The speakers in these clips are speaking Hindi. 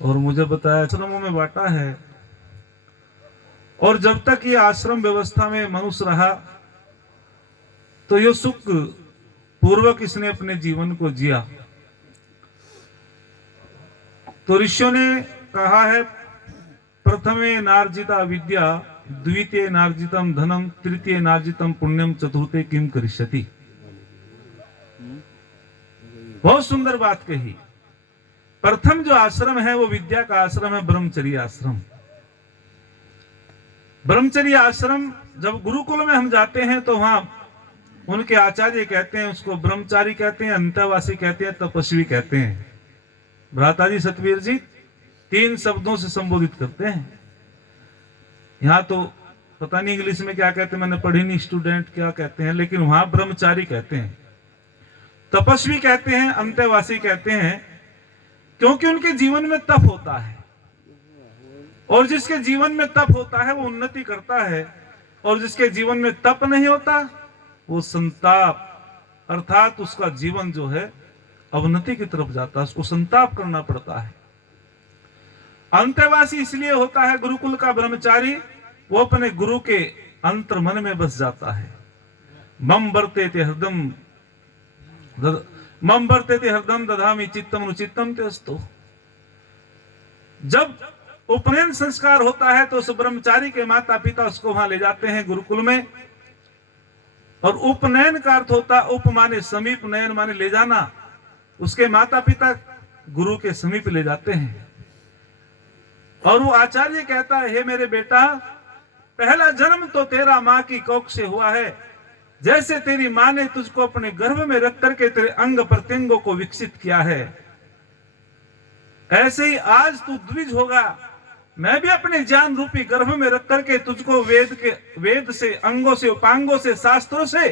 और मुझे बताया आश्रमों में बांटा है। और जब तक ये आश्रम व्यवस्था में मनुष्य रहा तो ये सुख पूर्वक इसने अपने जीवन को जिया। तो ऋषियों ने कहा है, प्रथमे नार्जिता विद्या, द्वितीय नार्जितम धनम, तृतीय नार्जितम पुण्यम, चतुर्थे किम करिष्यति। बहुत सुंदर बात कही। प्रथम जो आश्रम है वो विद्या का आश्रम है, ब्रह्मचर्य आश्रम। ब्रह्मचर्य आश्रम जब गुरुकुल में हम जाते हैं तो वहां उनके आचार्य कहते हैं, उसको ब्रह्मचारी कहते हैं, अंतवासी कहते हैं, तपस्वी कहते हैं। भ्राताजी सतवीर जी 3 शब्दों से संबोधित करते हैं। यहां तो पता नहीं इंग्लिश में क्या कहते हैं, मैंने पढ़ी नहीं, स्टूडेंट क्या कहते हैं, लेकिन वहां ब्रह्मचारी कहते हैं, तपस्वी कहते हैं, अंतवासी कहते हैं, क्योंकि उनके जीवन में तप होता है। और जिसके जीवन में तप होता है वो उन्नति करता है, और जिसके जीवन में तप नहीं होता वो संताप, अर्थात उसका जीवन जो है अवनति की तरफ जाता है, उसको संताप करना पड़ता है। अंतवासी इसलिए होता है गुरुकुल का ब्रह्मचारी, वो अपने गुरु के अंतर मन में बस जाता है। मम वर्ते ते हरदम दधामि चित्तम अनुचित्तम तेस्तु। जब उपनयन संस्कार होता है तो उस ब्रह्मचारी के माता पिता उसको वहां ले जाते हैं गुरुकुल में। और उपनयन का अर्थ होता, उप माने समीप, नयन माने ले जाना। उसके माता पिता गुरु के समीप ले जाते हैं और वो आचार्य कहता है, हे मेरे बेटा, पहला जन्म तो तेरा मां की कोख से हुआ है। जैसे तेरी मां ने तुझको अपने गर्भ में रख करके तेरे अंग प्रत्यंगों को विकसित किया है, ऐसे ही आज तू द्विज होगा। मैं भी अपने ज्ञान रूपी गर्भ में रख करके तुझको वेद से, अंगों से, उपांगों से, शास्त्रों से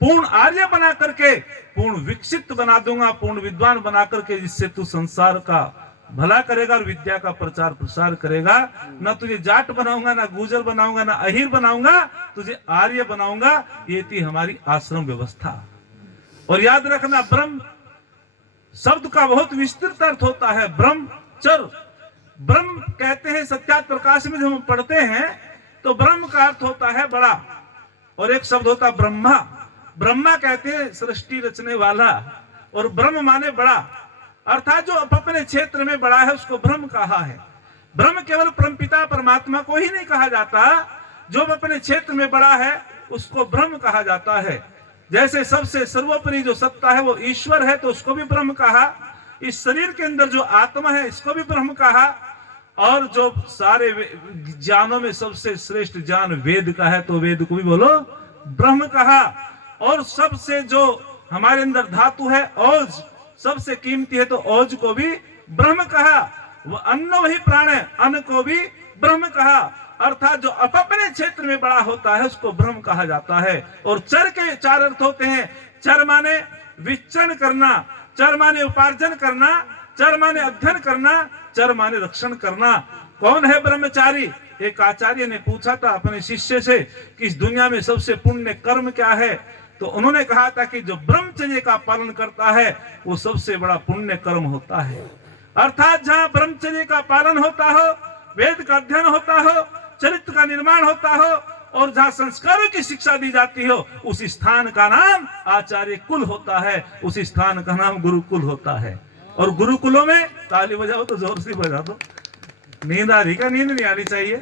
पूर्ण आर्य बना करके पूर्ण विकसित बना दूंगा, पूर्ण विद्वान बना करके, जिससे तू संसार का भला करेगा और विद्या का प्रचार प्रसार करेगा। ना तुझे जाट बनाऊंगा, ना गुजर बनाऊंगा, ना अहीर बनाऊंगा, तुझे आर्य बनाऊंगा। ये थी हमारी आश्रम व्यवस्था। और याद रखना, ब्रह्म शब्द का बहुत विस्तृत अर्थ होता है, ब्रह्मचर। ब्रह्म कहते हैं, सत्यात प्रकाश में जब हम पढ़ते हैं तो ब्रह्म का अर्थ होता है बड़ा, और एक शब्द होता है ब्रह्मा। ब्रह्मा कहते हैं सृष्टि रचने वाला, और ब्रह्म माने बड़ा, अर्थात जो अपने क्षेत्र में बड़ा है उसको ब्रह्म कहा है। ब्रह्म केवल परमपिता परमात्मा को ही नहीं कहा जाता, जो अपने क्षेत्र में बड़ा है उसको ब्रह्म कहा जाता है। जैसे सबसे सर्वोपरि जो सत्ता है वो ईश्वर है, तो उसको भी ब्रह्म कहा। इस शरीर के अंदर जो आत्मा है इसको भी ब्रह्म कहा। और जो सारे ज्ञानों में सबसे श्रेष्ठ ज्ञान वेद का है, तो वेद को भी बोलो ब्रह्म कहा। और सबसे जो हमारे अंदर धातु है औज, सबसे कीमती है, तो औज को भी ब्रह्म कहा। वो अन्न वही प्राण है, अन्न को भी ब्रह्म कहा। अर्थात जो अपने क्षेत्र में बड़ा होता है उसको ब्रह्म कहा जाता है। और चर के 4 अर्थ होते हैं। चर माने विचरण करना, चर माने उपार्जन करना, चर माने अध्ययन करना, चर माने रक्षण करना। कौन है ब्रह्मचारी? एक आचार्य ने पूछा था अपने शिष्य से कि इस दुनिया में सबसे पुण्य कर्म क्या है, तो उन्होंने कहा था कि जो ब्रह्मचर्य का पालन करता है वो सबसे बड़ा पुण्य कर्म होता है। अर्थात जहां ब्रह्मचर्य का पालन होता हो, वेद का अध्ययन होता हो, चरित्र का निर्माण होता हो, और जहां संस्कारों की शिक्षा दी जाती हो, उस स्थान का नाम आचार्य कुल होता है, उस स्थान का नाम गुरुकुल होता है। और गुरुकुलों में ताली बजाओ तो जोर से बजा दो, नींद आ रही क्या? नींद नहीं आनी चाहिए।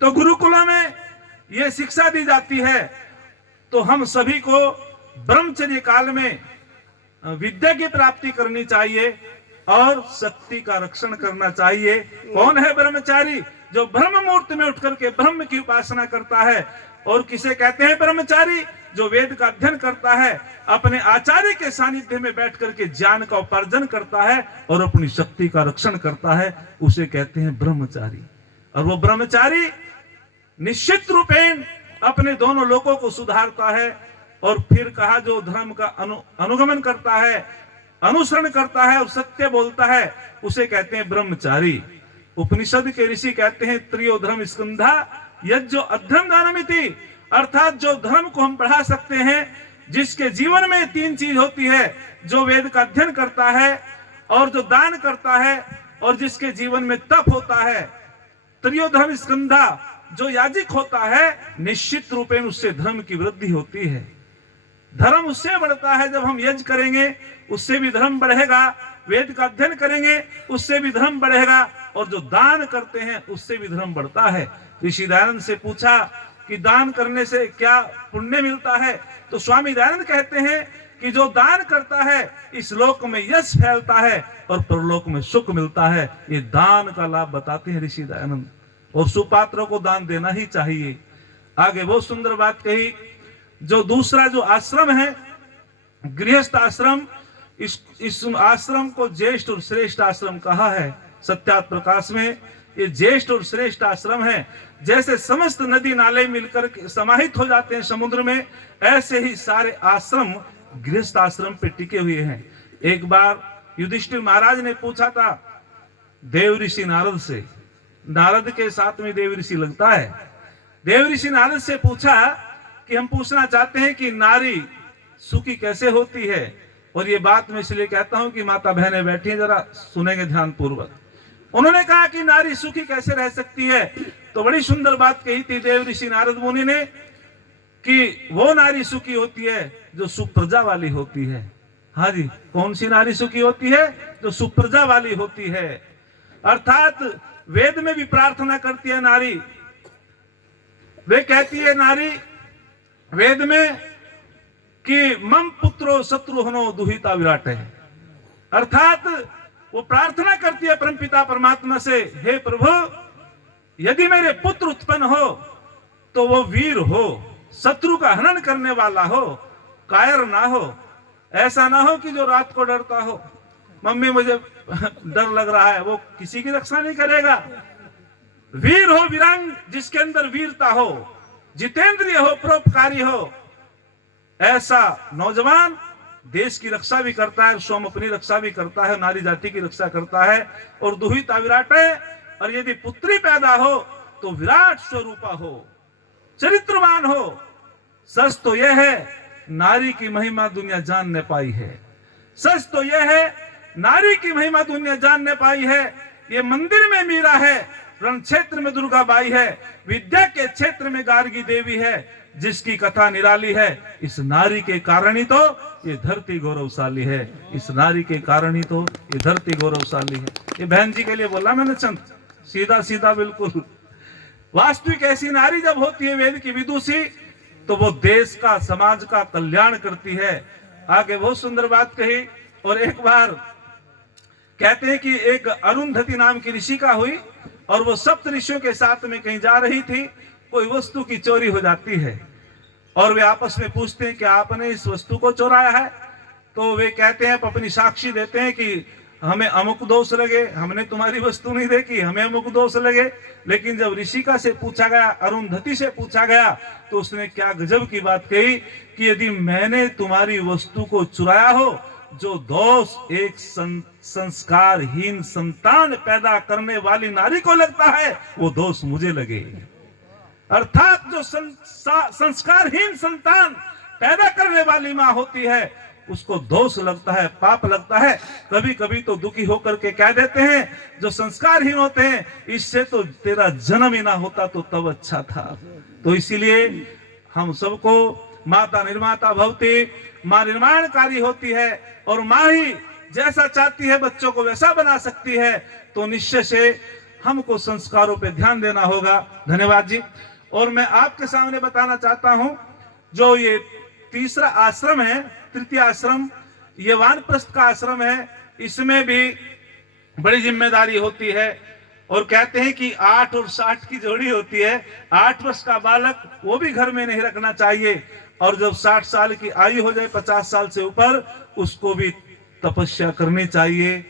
तो गुरुकुलों में यह शिक्षा दी जाती है। तो हम सभी को ब्रह्मचर्य काल में विद्या की प्राप्ति करनी चाहिए और शक्ति का रक्षण करना चाहिए। कौन है ब्रह्मचारी? जो ब्रह्म मुहूर्त में उठ करके ब्रह्म की उपासना करता है। और किसे कहते हैं ब्रह्मचारी? जो वेद का अध्ययन करता है, अपने आचार्य के सानिध्य में बैठ करके ज्ञान का उपार्जन करता है और अपनी शक्ति का रक्षण करता है, उसे कहते हैं ब्रह्मचारी। और वो ब्रह्मचारी निश्चित रूपेण अपने दोनों लोगों को सुधारता है। और फिर कहा, जो धर्म का अनुगमन करता है, अनुसरण करता है और सत्य बोलता है, उसे कहते हैं ब्रह्मचारी। उपनिषद के ऋषि कहते हैं त्रियो धर्म स्कंधा यज्जो अध्ययन दानमिति। अर्थात जो धर्म को हम बढ़ा सकते हैं, जिसके जीवन में 3 चीज होती है, जो वेद का अध्ययन करता है, और जो दान करता है, और जिसके जीवन में तप होता है, त्रियोधर्म स्कंधा जो याजिक होता है, निश्चित रूपेण उससे धर्म की वृद्धि होती है। धर्म उससे बढ़ता है जब हम यज्ञ करेंगे, उससे भी धर्म बढ़ेगा। वेद का अध्ययन करेंगे, उससे भी धर्म बढ़ेगा। और जो दान करते हैं उससे भी धर्म बढ़ता है। ऋषि दयानंद से पूछा कि दान करने से क्या पुण्य मिलता है, तो स्वामी दयानंद कहते हैं कि जो दान करता है इस लोक में यश फैलता है और परलोक में सुख मिलता है। ये दान का लाभ बताते हैं ऋषि दयानंद, और सुपात्रों को दान देना ही चाहिए। आगे बहुत सुंदर बात कही। जो दूसरा जो आश्रम है, गृहस्थ आश्रम, इस आश्रम को ज्येष्ठ और श्रेष्ठ आश्रम कहा है। सत्यार्थ प्रकाश में ये ज्येष्ठ और श्रेष्ठ आश्रम है। जैसे समस्त नदी नाले मिलकर समाहित हो जाते हैं समुद्र में, ऐसे ही सारे आश्रम गृहस्थ आश्रम पे टिके हुए हैं। एक बार युधिष्ठिर महाराज ने पूछा था देव ऋषि नारद से, नारद के साथ में देव ऋषि लगता है, देव ऋषि नारद से पूछा कि हम पूछना चाहते हैं कि नारी सुखी कैसे होती है। और ये बात मैं इसलिए कहता हूं कि माता बहनें बैठी हैं, जरा सुनेंगे ध्यान पूर्वक। उन्होंने कहा कि नारी सुखी कैसे रह सकती है, तो बड़ी सुंदर बात कही थी देव ऋषि नारद मुनि ने कि वो नारी सुखी होती है जो सुप्रजा वाली होती है। हाँ जी, कौन सी नारी सुखी होती है? जो सुप्रजा वाली होती है। अर्थात वेद में भी प्रार्थना करती है नारी। वे कहती है नारी वेद में कि मम पुत्रो शत्रुघ्नो दुहिता विराट है। अर्थात वो प्रार्थना करती है परमपिता परमात्मा से, हे प्रभु यदि मेरे पुत्र उत्पन्न हो तो वो वीर हो, शत्रु का हनन करने वाला हो, कायर ना हो। ऐसा ना हो कि जो रात को डरता हो, मम्मी मुझे डर लग रहा है, वो किसी की रक्षा नहीं करेगा। वीर हो, वीरांग जिसके अंदर वीरता हो, जितेंद्रिय हो, परोपकारी हो, ऐसा नौजवान देश की रक्षा भी करता है, स्वयं अपनी रक्षा भी करता है, नारी जाति की रक्षा करता है। और दुहिता विराट है, और यदि पुत्री पैदा हो तो विराट स्वरूपा हो, चरित्रवान हो। सच तो यह है नारी की महिमा दुनिया जानने पाई है। सच तो यह है नारी की महिमा दुनिया जानने पाई है। ये मंदिर में मीरा है, रण क्षेत्र में दुर्गा बाई है, विद्या के क्षेत्र में गार्गी देवी है, जिसकी कथा निराली है। इस नारी के कारण ही तो ये धरती गौरवशाली है। इस नारी के कारण ही तो ये धरती गौरवशाली है। ये बहन जी के लिए बोला मैंने चंद, सीधा सीधा बिल्कुल। वास्तविक ऐसी नारी जब होती है वेद की विदुषी, तो वो देश का, समाज का कल्याण करती है। आगे बहुत सुंदर बात कही। और एक बार कहते हैं कि एक अरुंधति नाम की ऋषिका हुई, और वो सप्त ऋषियों के साथ में कहीं जा रही थी। कोई वस्तु की चोरी हो जाती है, और वे आपस में पूछते हैं कि आपने इस वस्तु को चोराया है। तो वे कहते हैं, अपनी साक्षी देते हैं कि हमें अमुक दोष लगे, हमने तुम्हारी वस्तु नहीं देखी, हमें अमुक दोष लगे। लेकिन जब ऋषिका से पूछा गया, अरुंधति से पूछा गया, तो उसने क्या गजब की बात कही कि यदि मैंने तुम्हारी वस्तु को चुराया हो, जो दोष एक संस्कारहीन संतान पैदा करने वाली नारी को लगता है, वो दोष मुझे लगे। अर्थात जो संस्कारहीन संतान पैदा करने वाली मां होती है, उसको दोष लगता है, पाप लगता है। कभी कभी तो दुखी होकर के कह देते हैं जो संस्कारहीन होते हैं, इससे तो तेरा जन्म ही ना होता तो तब अच्छा था। तो इसीलिए हम सबको माता निर्माता भवती, मां निर्माणकारी होती है, और मां ही जैसा चाहती है बच्चों को वैसा बना सकती है। तो निश्चय से हमको संस्कारों पे ध्यान देना होगा। धन्यवाद जी। और मैं आपके सामने बताना चाहता हूं, जो ये तीसरा आश्रम है, तृतीय आश्रम, ये वानप्रस्थ का आश्रम है, इसमें भी बड़ी जिम्मेदारी होती है। और कहते हैं कि 8 और 60 की जोड़ी होती है। 8 वर्ष का बालक वो भी घर में नहीं रखना चाहिए, और जब 60 साल की आयु हो जाए, 50 साल से ऊपर, उसको भी तपस्या करनी चाहिए,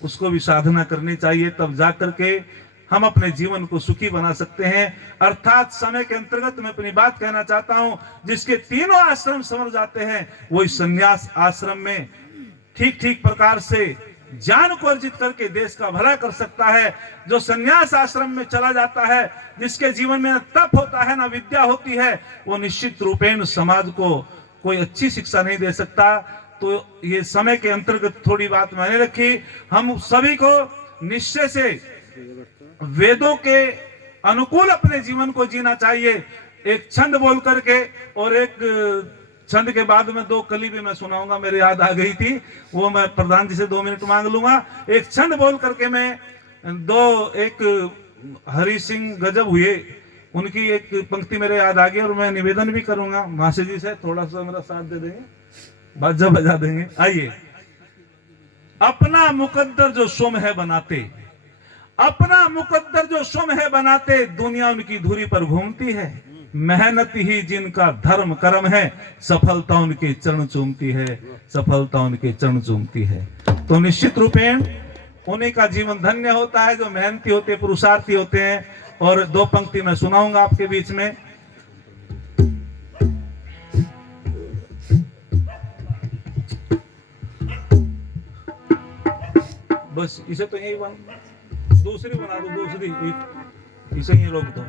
उसको भी साधना करनी चाहिए। तब जाकर के हम अपने जीवन को सुखी बना सकते हैं। अर्थात समय के अंतर्गत मैं अपनी बात कहना चाहता हूं, जिसके तीनों आश्रम समझ जाते हैं, वही संन्यास आश्रम में ठीक ठीक प्रकार से ज्ञान को अर्जित करके देश का भला कर सकता है। जो संन्यास आश्रम में चला जाता है, जिसके जीवन में न तप होता है, न विद्या होती है, वो निश्चित रूपेण समाज को कोई अच्छी शिक्षा नहीं दे सकता। तो ये समय के अंतर्गत थोड़ी बात मैंने रखी। हम सभी को निश्चय से वेदों के अनुकूल अपने जीवन को जीना चाहिए। एक छंद बोल करके और एक छंद के बाद में 2 कली भी मैं सुनाऊंगा, मेरे याद आ गई थी, वो मैं प्रधान जी से 2 मिनट मांग लूंगा। एक छंद बोल करके मैं एक हरि सिंह गजब हुए, उनकी एक पंक्ति मेरे याद आ गई और मैं निवेदन भी करूंगा मासी जी से, थोड़ा सा मेरा साथ दे देंगे, बाजा बजा देंगे। आइए। अपना मुकद्दर जो स्वम है बनाते, अपना मुकद्दर जो स्वम है बनाते, दुनिया उनकी धुरी पर घूमती है। मेहनत ही जिनका धर्म कर्म है, सफलता उनके चरण चूमती है, सफलता उनके चरण चूमती है। तो निश्चित रूपेण उन्हीं का जीवन धन्य होता है जो मेहनती होते, पुरुषार्थी होते हैं। और 2 पंक्ति मैं सुनाऊंगा आपके बीच में। बस इसे तो यही दूसरी बना दो, दूसरी इसे ही रोक दो।